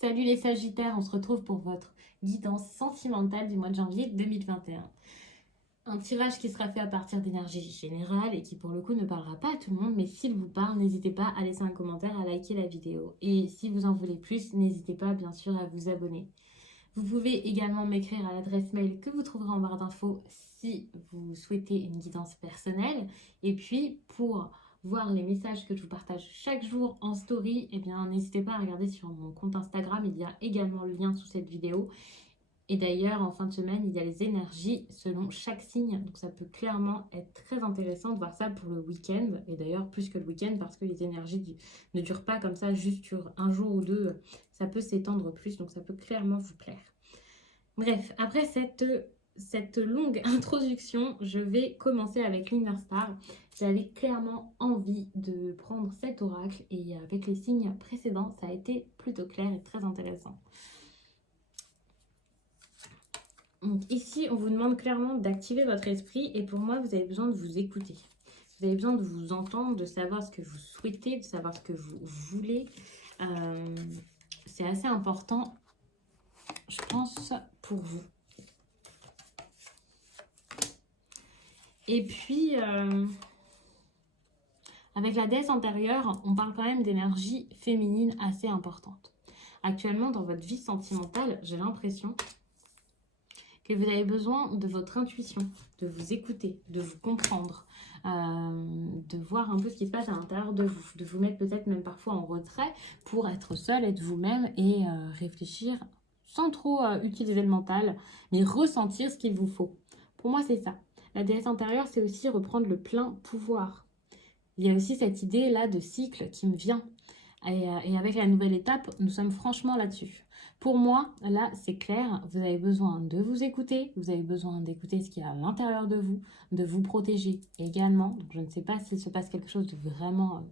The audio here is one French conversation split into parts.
Salut les Sagittaires, on se retrouve pour votre guidance sentimentale du mois de janvier 2021. Un tirage qui sera fait à partir d'énergie générale et qui pour le coup ne parlera pas à tout le monde, mais s'il vous parle, n'hésitez pas à laisser un commentaire, à liker la vidéo. Et si vous en voulez plus, n'hésitez pas bien sûr à vous abonner. Vous pouvez également m'écrire à l'adresse mail que vous trouverez en barre d'infos si vous souhaitez une guidance personnelle. Et puis pour voir les messages que je vous partage chaque jour en story, eh bien n'hésitez pas à regarder sur mon compte Instagram, il y a également le lien sous cette vidéo. Et d'ailleurs, en fin de semaine, il y a les énergies selon chaque signe. Donc ça peut clairement être très intéressant de voir ça pour le week-end. Et d'ailleurs, plus que le week-end, parce que les énergies ne durent pas comme ça, juste sur un jour ou deux. Ça peut s'étendre plus, donc ça peut clairement vous plaire. Bref, après cette longue introduction, je vais commencer avec l'Inner Star. J'avais clairement envie de prendre cet oracle et avec les signes précédents, ça a été plutôt clair et très intéressant. Donc ici, on vous demande clairement d'activer votre esprit et pour moi, vous avez besoin de vous écouter. Vous avez besoin de vous entendre, de savoir ce que vous souhaitez, de savoir ce que vous voulez. C'est assez important, je pense, pour vous. Et puis, avec la déesse intérieure, on parle quand même d'énergie féminine assez importante. Actuellement, dans votre vie sentimentale, j'ai l'impression que vous avez besoin de votre intuition, de vous écouter, de vous comprendre, de voir un peu ce qui se passe à l'intérieur de vous mettre peut-être même parfois en retrait pour être seul, être vous-même et réfléchir sans trop utiliser le mental, mais ressentir ce qu'il vous faut. Pour moi, c'est ça. La déesse intérieure, c'est aussi reprendre le plein pouvoir. Il y a aussi cette idée-là de cycle qui me vient. Et avec la nouvelle étape, nous sommes franchement là-dessus. Pour moi, là, c'est clair, vous avez besoin de vous écouter, vous avez besoin d'écouter ce qu'il y a à l'intérieur de vous protéger également. Donc, je ne sais pas s'il se passe quelque chose de vraiment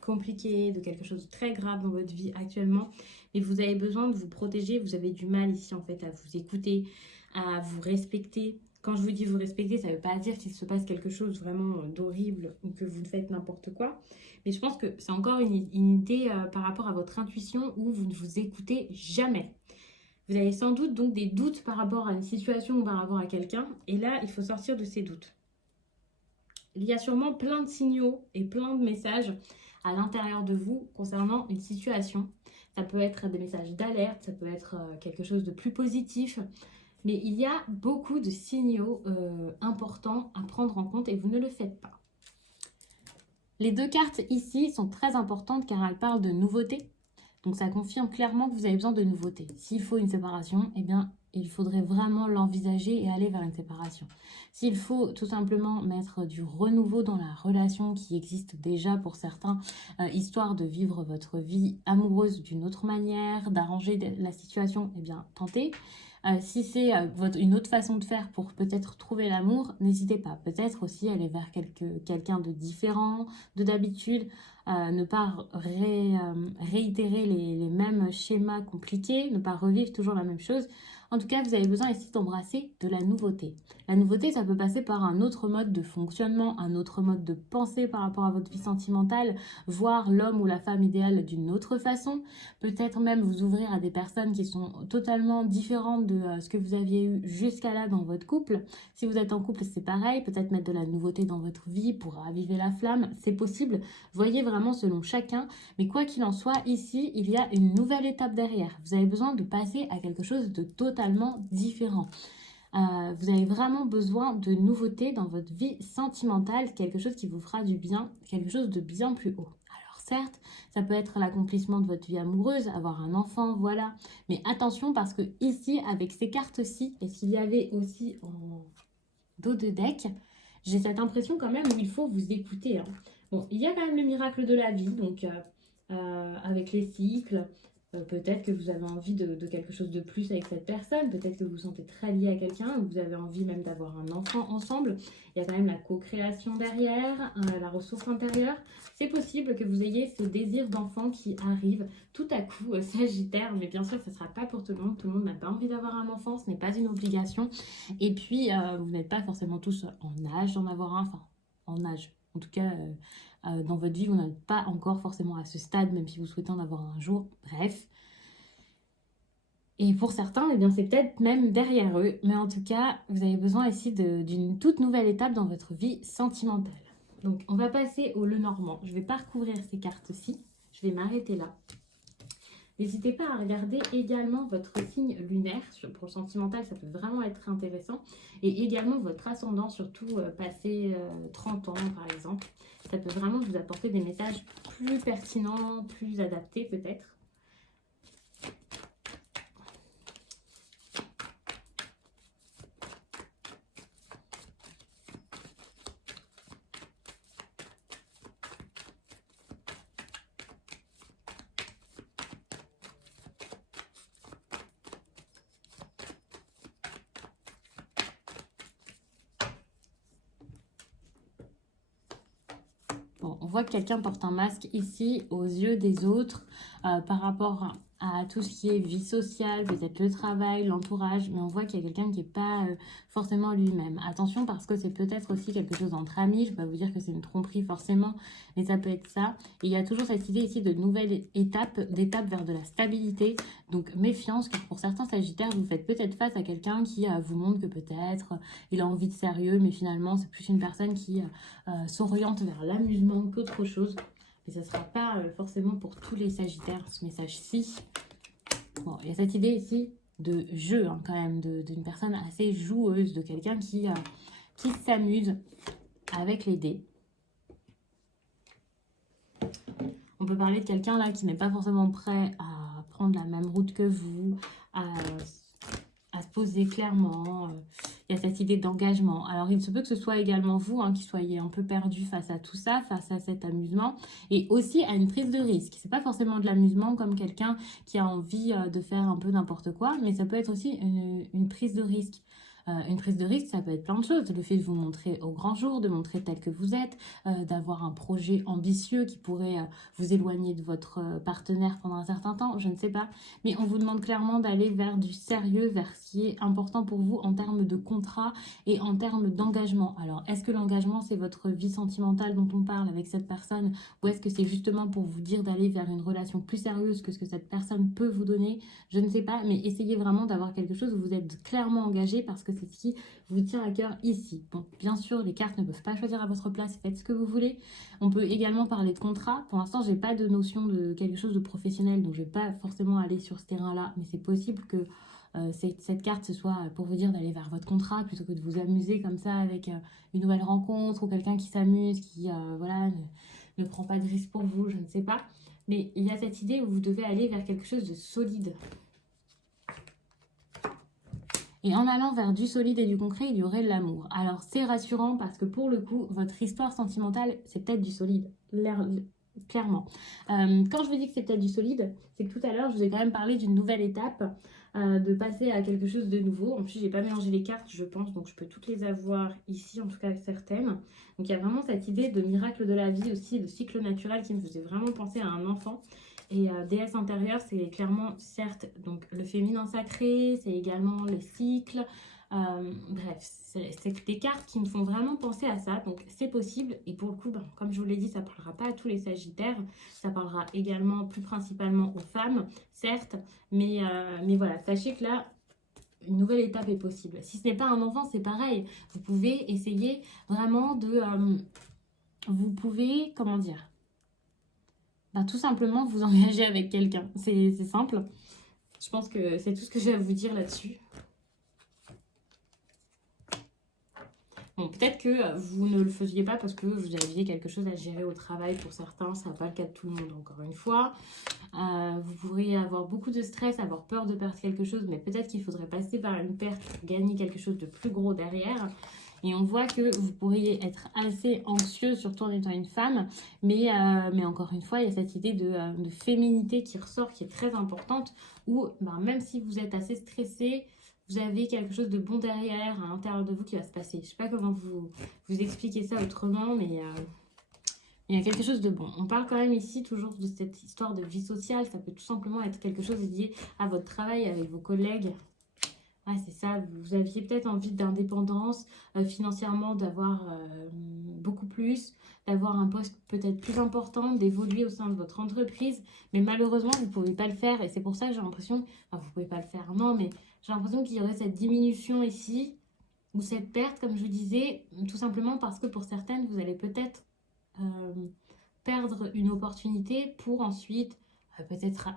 compliqué, de quelque chose de très grave dans votre vie actuellement, mais vous avez besoin de vous protéger, vous avez du mal ici en fait à vous écouter, à vous respecter. Quand je vous dis vous respecter, ça ne veut pas dire qu'il se passe quelque chose vraiment d'horrible ou que vous faites n'importe quoi. Mais je pense que c'est encore une idée par rapport à votre intuition où vous ne vous écoutez jamais. Vous avez sans doute donc des doutes par rapport à une situation ou par rapport à quelqu'un. Et là, il faut sortir de ces doutes. Il y a sûrement plein de signaux et plein de messages à l'intérieur de vous concernant une situation. Ça peut être des messages d'alerte, ça peut être quelque chose de plus positif. Mais il y a beaucoup de signaux importants à prendre en compte et vous ne le faites pas. Les deux cartes ici sont très importantes car elles parlent de nouveautés. Donc ça confirme clairement que vous avez besoin de nouveautés. S'il faut une séparation, eh bien il faudrait vraiment l'envisager et aller vers une séparation. S'il faut tout simplement mettre du renouveau dans la relation qui existe déjà pour certains, histoire de vivre votre vie amoureuse d'une autre manière, d'arranger la situation, eh bien tentez. Si c'est une autre façon de faire pour peut-être trouver l'amour, n'hésitez pas. Peut-être aussi aller vers quelqu'un de différent de d'habitude. Ne pas réitérer les mêmes schémas compliqués, ne pas revivre toujours la même chose. En tout cas, vous avez besoin ici d'embrasser de la nouveauté. La nouveauté, ça peut passer par un autre mode de fonctionnement, un autre mode de pensée par rapport à votre vie sentimentale, voir l'homme ou la femme idéale d'une autre façon. Peut-être même vous ouvrir à des personnes qui sont totalement différentes de ce que vous aviez eu jusqu'à là dans votre couple. Si vous êtes en couple, c'est pareil. Peut-être mettre de la nouveauté dans votre vie pour raviver la flamme. C'est possible. Voyez vraiment selon chacun. Mais quoi qu'il en soit, ici, il y a une nouvelle étape derrière. Vous avez besoin de passer à quelque chose de totalement différent. Vous avez vraiment besoin de nouveautés dans votre vie sentimentale, quelque chose qui vous fera du bien, quelque chose de bien plus haut. Alors certes, ça peut être l'accomplissement de votre vie amoureuse, avoir un enfant, voilà. Mais attention parce que ici, avec ces cartes-ci, et s'il y avait aussi en dos de deck, j'ai cette impression quand même où il faut vous écouter. Hein. Bon, il y a quand même le miracle de la vie, donc avec les cycles, peut-être que vous avez envie de quelque chose de plus avec cette personne, peut-être que vous vous sentez très lié à quelqu'un, ou vous avez envie même d'avoir un enfant ensemble. Il y a quand même la co-création derrière, la ressource intérieure. C'est possible que vous ayez ce désir d'enfant qui arrive tout à coup, Sagittaire, mais bien sûr que ce ne sera pas pour tout le monde n'a pas envie d'avoir un enfant, ce n'est pas une obligation. Et puis, vous n'êtes pas forcément tous en âge d'en avoir un, enfin, en âge En tout cas, dans votre vie, vous n'êtes pas encore forcément à ce stade, même si vous souhaitez en avoir un jour. Bref. Et pour certains, eh bien, c'est peut-être même derrière eux. Mais en tout cas, vous avez besoin ici d'une toute nouvelle étape dans votre vie sentimentale. Donc, on va passer au Lenormand. Je vais pas recouvrir ces cartes-ci. Je vais m'arrêter là. N'hésitez pas à regarder également votre signe lunaire. Pour le sentimental, ça peut vraiment être intéressant. Et également votre ascendant, surtout passé 30 ans par exemple. Ça peut vraiment vous apporter des messages plus pertinents, plus adaptés peut-être. Bon, on voit que quelqu'un porte un masque ici aux yeux des autres par rapport à tout ce qui est vie sociale, peut-être le travail, l'entourage, mais on voit qu'il y a quelqu'un qui n'est pas forcément lui-même. Attention parce que c'est peut-être aussi quelque chose entre amis, je ne vais pas vous dire que c'est une tromperie forcément, mais ça peut être ça. Et il y a toujours cette idée ici de nouvelle étape, d'étape vers de la stabilité, donc méfiance, car pour certains sagittaires, vous faites peut-être face à quelqu'un qui vous montre que peut-être il a envie de sérieux, mais finalement c'est plus une personne qui s'oriente vers l'amusement qu'autre chose. Mais ça ne sera pas forcément pour tous les sagittaires, ce message-ci. Bon, il y a cette idée ici de jeu, hein, quand même, d'une personne assez joueuse, de quelqu'un qui s'amuse avec les dés. On peut parler de quelqu'un là qui n'est pas forcément prêt à prendre la même route que vous, à se poser clairement. Il y a cette idée d'engagement. Alors, il se peut que ce soit également vous qui soyez un peu perdu face à tout ça, face à cet amusement, et aussi à une prise de risque. C'est pas forcément de l'amusement comme quelqu'un qui a envie de faire un peu n'importe quoi, mais ça peut être aussi une prise de risque. Une prise de risque, ça peut être plein de choses. Le fait de vous montrer au grand jour, de montrer tel que vous êtes, d'avoir un projet ambitieux qui pourrait vous éloigner de votre partenaire pendant un certain temps, je ne sais pas. Mais on vous demande clairement d'aller vers du sérieux, vers ce qui est important pour vous en termes de contrat et en termes d'engagement. Alors, est-ce que l'engagement, c'est votre vie sentimentale dont on parle avec cette personne, ou est-ce que c'est justement pour vous dire d'aller vers une relation plus sérieuse que ce que cette personne peut vous donner? Je ne sais pas, mais essayez vraiment d'avoir quelque chose où vous êtes clairement engagé parce que c'est ce qui vous tient à cœur ici. Bon, bien sûr, les cartes ne peuvent pas choisir à votre place, faites ce que vous voulez. On peut également parler de contrat. Pour l'instant, j'ai pas de notion de quelque chose de professionnel, donc je vais pas forcément aller sur ce terrain-là, mais c'est possible que cette carte, ce soit pour vous dire d'aller vers votre contrat plutôt que de vous amuser comme ça avec une nouvelle rencontre ou quelqu'un qui s'amuse, qui voilà, ne prend pas de risque pour vous, je ne sais pas. Mais il y a cette idée où vous devez aller vers quelque chose de solide. Et en allant vers du solide et du concret, il y aurait l'amour. Alors c'est rassurant parce que pour le coup, votre histoire sentimentale, c'est peut-être du solide, clairement. Quand je vous dis que c'est peut-être du solide, c'est que tout à l'heure, je vous ai quand même parlé d'une nouvelle étape, de passer à quelque chose de nouveau. En plus, j'ai pas mélangé les cartes, je pense, donc je peux toutes les avoir ici, en tout cas certaines. Donc il y a vraiment cette idée de miracle de la vie aussi, de cycle naturel qui me faisait vraiment penser à un enfant. Et déesse intérieure, c'est clairement, certes, donc le féminin sacré, c'est également les cycles. Bref, c'est des cartes qui me font vraiment penser à ça, donc c'est possible. Et pour le coup, ben, comme je vous l'ai dit, ça ne parlera pas à tous les sagittaires, ça parlera également plus principalement aux femmes, certes. Mais voilà, sachez que là, une nouvelle étape est possible. Si ce n'est pas un enfant, c'est pareil. Vous pouvez essayer vraiment de... vous pouvez, comment dire, bah, tout simplement vous engager avec quelqu'un. C'est simple. Je pense que c'est tout ce que j'ai à vous dire là-dessus. Bon, peut-être que vous ne le faisiez pas parce que vous aviez quelque chose à gérer au travail pour certains. Ça n'est pas le cas de tout le monde, encore une fois. Vous pourriez avoir beaucoup de stress, avoir peur de perdre quelque chose, mais peut-être qu'il faudrait passer par une perte pour gagner quelque chose de plus gros derrière. Et on voit que vous pourriez être assez anxieux, surtout en étant une femme. Mais encore une fois, il y a cette idée de féminité qui ressort, qui est très importante. Où même si vous êtes assez stressé, vous avez quelque chose de bon derrière, à l'intérieur de vous qui va se passer. Je ne sais pas comment vous expliquer ça autrement, mais il y a quelque chose de bon. On parle quand même ici toujours de cette histoire de vie sociale. Ça peut tout simplement être quelque chose lié à votre travail avec vos collègues. Ouais, c'est ça, vous aviez peut-être envie d'indépendance financièrement, d'avoir beaucoup plus, d'avoir un poste peut-être plus important, d'évoluer au sein de votre entreprise. Mais malheureusement, vous ne pouvez pas le faire. Et c'est pour ça que j'ai l'impression, enfin vous ne pouvez pas le faire, non, mais j'ai l'impression qu'il y aurait cette diminution ici, ou cette perte, comme je vous disais, tout simplement parce que pour certaines, vous allez peut-être euh, perdre une opportunité pour ensuite peut-être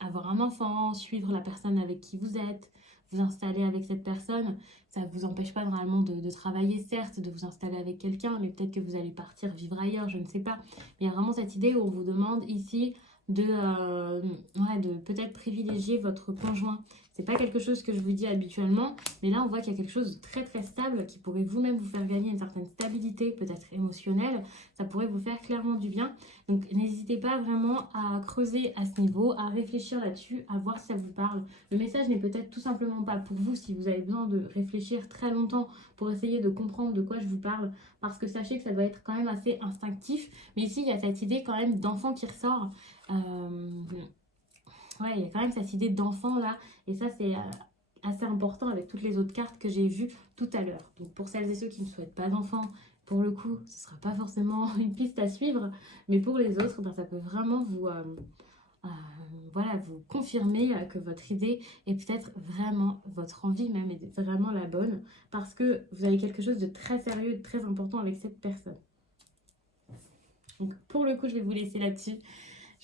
avoir un enfant, suivre la personne avec qui vous êtes, vous installer avec cette personne. Ça ne vous empêche pas normalement de travailler, certes, de vous installer avec quelqu'un, mais peut-être que vous allez partir vivre ailleurs, je ne sais pas. Il y a vraiment cette idée où on vous demande ici de peut-être privilégier votre conjoint. C'est pas quelque chose que je vous dis habituellement, mais là on voit qu'il y a quelque chose de très très stable qui pourrait vous-même vous faire gagner une certaine stabilité, peut-être émotionnelle. Ça pourrait vous faire clairement du bien. Donc n'hésitez pas vraiment à creuser à ce niveau, à réfléchir là-dessus, à voir si ça vous parle. Le message n'est peut-être tout simplement pas pour vous si vous avez besoin de réfléchir très longtemps pour essayer de comprendre de quoi je vous parle, parce que sachez que ça doit être quand même assez instinctif. Mais ici il y a cette idée quand même d'enfant qui ressort. Ouais, il y a quand même cette idée d'enfant là, et ça c'est assez important avec toutes les autres cartes que j'ai vues tout à l'heure. Donc pour celles et ceux qui ne souhaitent pas d'enfants, pour le coup, ce ne sera pas forcément une piste à suivre, mais pour les autres, ben, ça peut vraiment euh, voilà, vous confirmer que votre idée est peut-être vraiment, votre envie même est vraiment la bonne, parce que vous avez quelque chose de très sérieux et de très important avec cette personne. Donc pour le coup, je vais vous laisser là-dessus.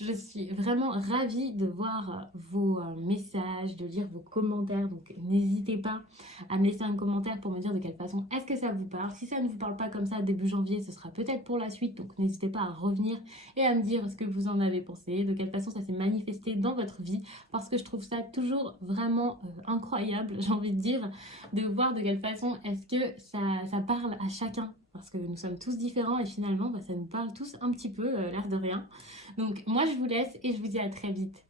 Je suis vraiment ravie de voir vos messages, de lire vos commentaires. Donc n'hésitez pas à me laisser un commentaire pour me dire de quelle façon est-ce que ça vous parle. Si ça ne vous parle pas comme ça début janvier, ce sera peut-être pour la suite. Donc n'hésitez pas à revenir et à me dire ce que vous en avez pensé, de quelle façon ça s'est manifesté dans votre vie. Parce que je trouve ça toujours vraiment incroyable, j'ai envie de dire, de voir de quelle façon est-ce que ça parle à chacun. Parce que nous sommes tous différents et finalement, bah, ça nous parle tous un petit peu, l'air de rien. Donc moi je vous laisse et je vous dis à très vite.